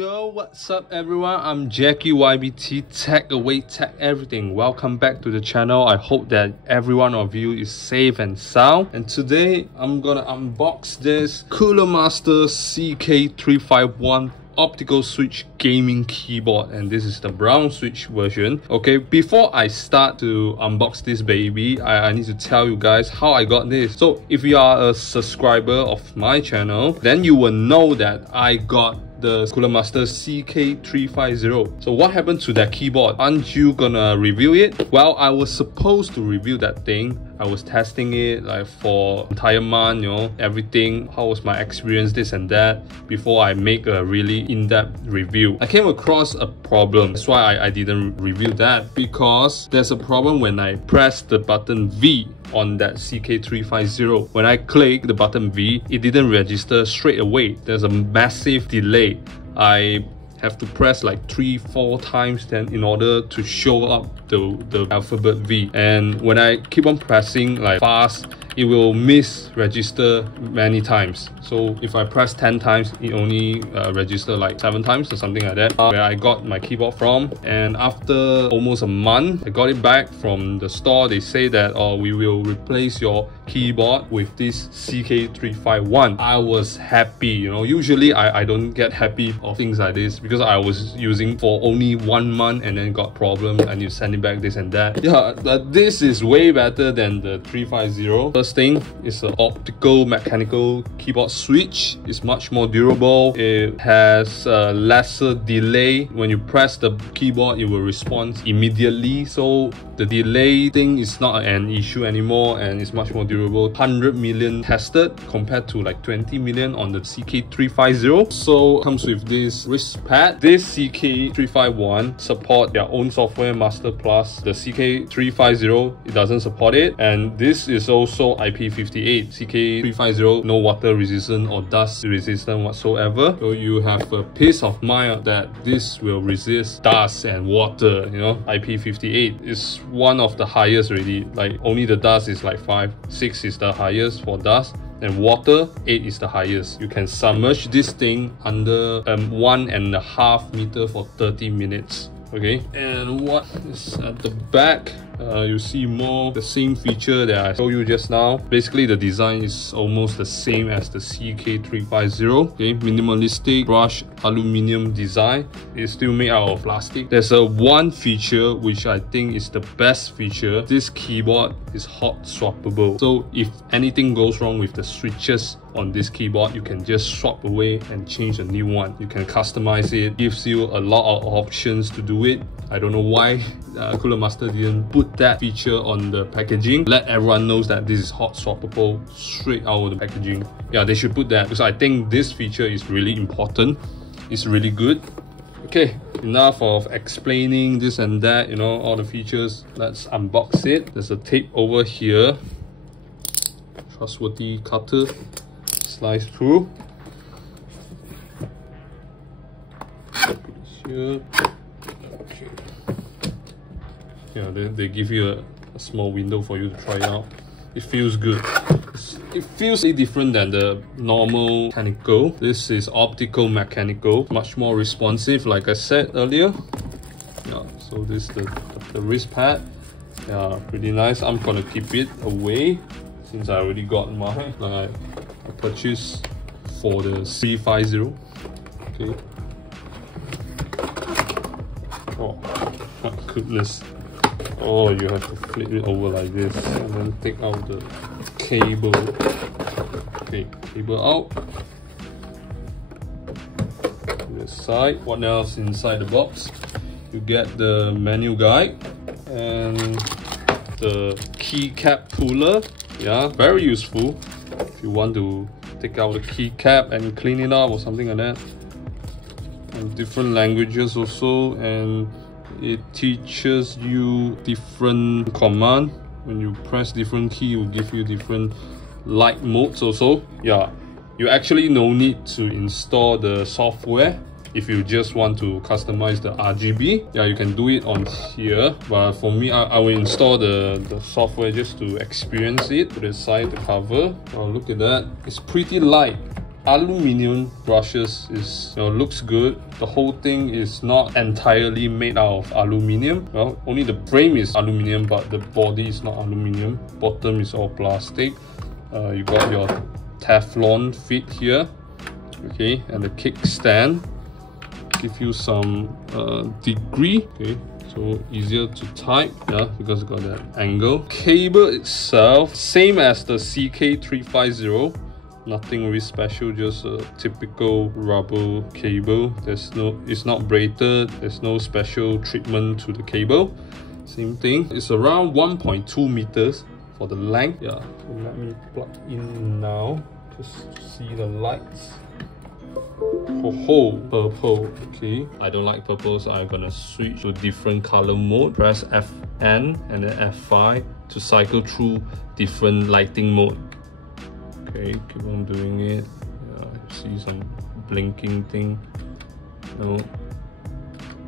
Yo, what's up everyone? I'm Jackie YBT, Tech Away Tech Everything. Welcome back to the channel. I hope that every one of you is safe and sound. And today I'm gonna unbox this Cooler Master CK351 optical switch gaming keyboard, and this is the brown switch version. Okay, before I start to unbox this baby, I need to tell you guys how I got this. So if you are a subscriber of my channel, then you will know that I got the Cooler Master CK350. So what happened to that keyboard? Aren't you gonna review it? Well, I was supposed to review that thing. I was testing it like for entire month, you know, everything. How was my experience, this and that, before I make a really in-depth review. I came across a problem. That's why I didn't review that, because there's a problem when I press the button V on that CK350. When I click the button V, it didn't register straight away. There's a massive delay. I have to press like 3-4 times then in order to show up the alphabet V. And when I keep on pressing like fast, it will miss register many times. So if I press 10 times, it only register like 7 times or something like that. Where I got my keyboard from, and after almost a month, I got it back from the store. They say that, oh, we will replace your keyboard with this CK351. I was happy, you know. Usually I don't get happy of things like this, because I was using for only 1 month and then got problems and you send it back, this and that. Yeah, this is way better than the 350. First thing is an optical mechanical keyboard switch. It's much more durable. It has lesser delay. When you press the keyboard, it will respond immediately. So the delay thing is not an issue anymore, and it's much more durable. 100 million tested compared to like 20 million on the CK350. So comes with this wrist pad. This CK351 support their own software, Master Plus. The CK350, it doesn't support it. And this is also IP58. CK350, no water resistant or dust resistant whatsoever. So you have a peace of mind that this will resist dust and water, you know. IP58 is one of the highest already. Like only the dust is like 5, 6 is the highest for dust, and water 8 is the highest. You can submerge this thing under 1.5 meters for 30 minutes. Okay, and what is at the back? You see more the same feature that I showed you just now. Basically, the design is almost the same as the CK350. Okay, minimalistic brushed aluminium design. It's still made out of plastic. There's one feature which I think is the best feature. This keyboard is hot swappable. So if anything goes wrong with the switches on this keyboard, you can just swap away and change a new one. You can customize it. Gives you a lot of options to do it. I don't know why Cooler Master didn't put that feature on the packaging. Let everyone knows that this is hot swappable straight out of the packaging. Yeah, they should put that, because I think this feature is really important. It's really good. Okay, enough of explaining this and that, you know, all the features. Let's unbox it. There's a tape over here. Trustworthy cutter. Slice through. Put it here. Okay. Yeah, they give you a small window for you to try out. It feels good. It feels different than the normal mechanical. This is optical mechanical, much more responsive, like I said earlier. Yeah, so this is the wrist pad. Yeah, pretty nice. I'm gonna keep it away since I already got mine. Like I purchased for the C50. Okay. Oh my goodness. Oh, you have to flip it over like this and then take out the cable. Okay, cable out. This side. What else inside the box? You get the menu guide and the keycap puller. Yeah, very useful if you want to take out the keycap and clean it up or something like that. And different languages also, and it teaches you different command. When you press different key, it will give you different light modes also. Yeah, you actually no need to install the software. If you just want to customize the RGB, yeah, you can do it on here. But for me, I will install the software just to experience it. Put aside the cover. Oh, look at that. It's pretty light. aluminium brushes is, looks good. The whole thing is not entirely made out of aluminium. Well, only the frame is aluminium, but the body is not aluminium. Bottom is all plastic. You got your Teflon feet here, okay, and the kickstand give you some degree, okay, so easier to type, yeah, because it got that angle. Cable itself, same as the CK350. Nothing really special, just a typical rubber cable. It's not braided, there's no special treatment to the cable. Same thing, it's around 1.2 meters for the length. Yeah, so let me plug in now, just to see the lights. Oh, purple, okay. I don't like purple, so I'm gonna switch to different color mode. Press Fn and then F5 to cycle through different lighting mode. Okay, keep on doing it. Yeah, see some blinking thing. No.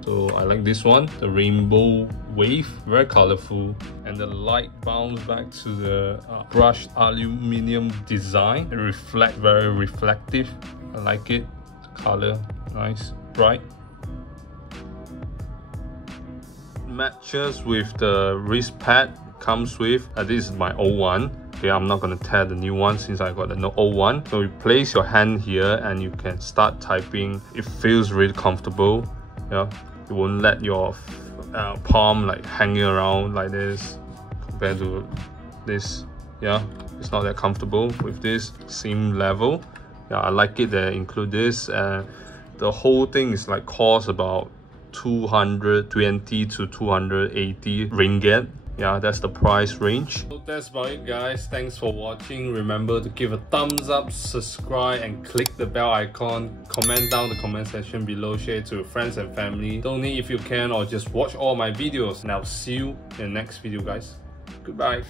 So I like this one, the rainbow wave, very colorful, and the light bounce back to the brushed aluminium design. It reflects, very reflective. I like it. The color, nice, bright. Matches with the wrist pad. Comes with. This is my old one. Okay, I'm not gonna tear the new one since I got the old one. So you place your hand here and you can start typing. It feels really comfortable. Yeah, it won't let your palm like hanging around like this compared to this. Yeah, it's not that comfortable with this same level. Yeah, I like it. They include this, and the whole thing is like cost about 220 to 280 ringgit. Yeah, that's the price range. So that's about it, guys. Thanks for watching. Remember to give a thumbs up, subscribe, and click the bell icon. Comment down the comment section below. Share it to your friends and family. Donate if you can, or just watch all my videos. And I'll see you in the next video, guys. Goodbye.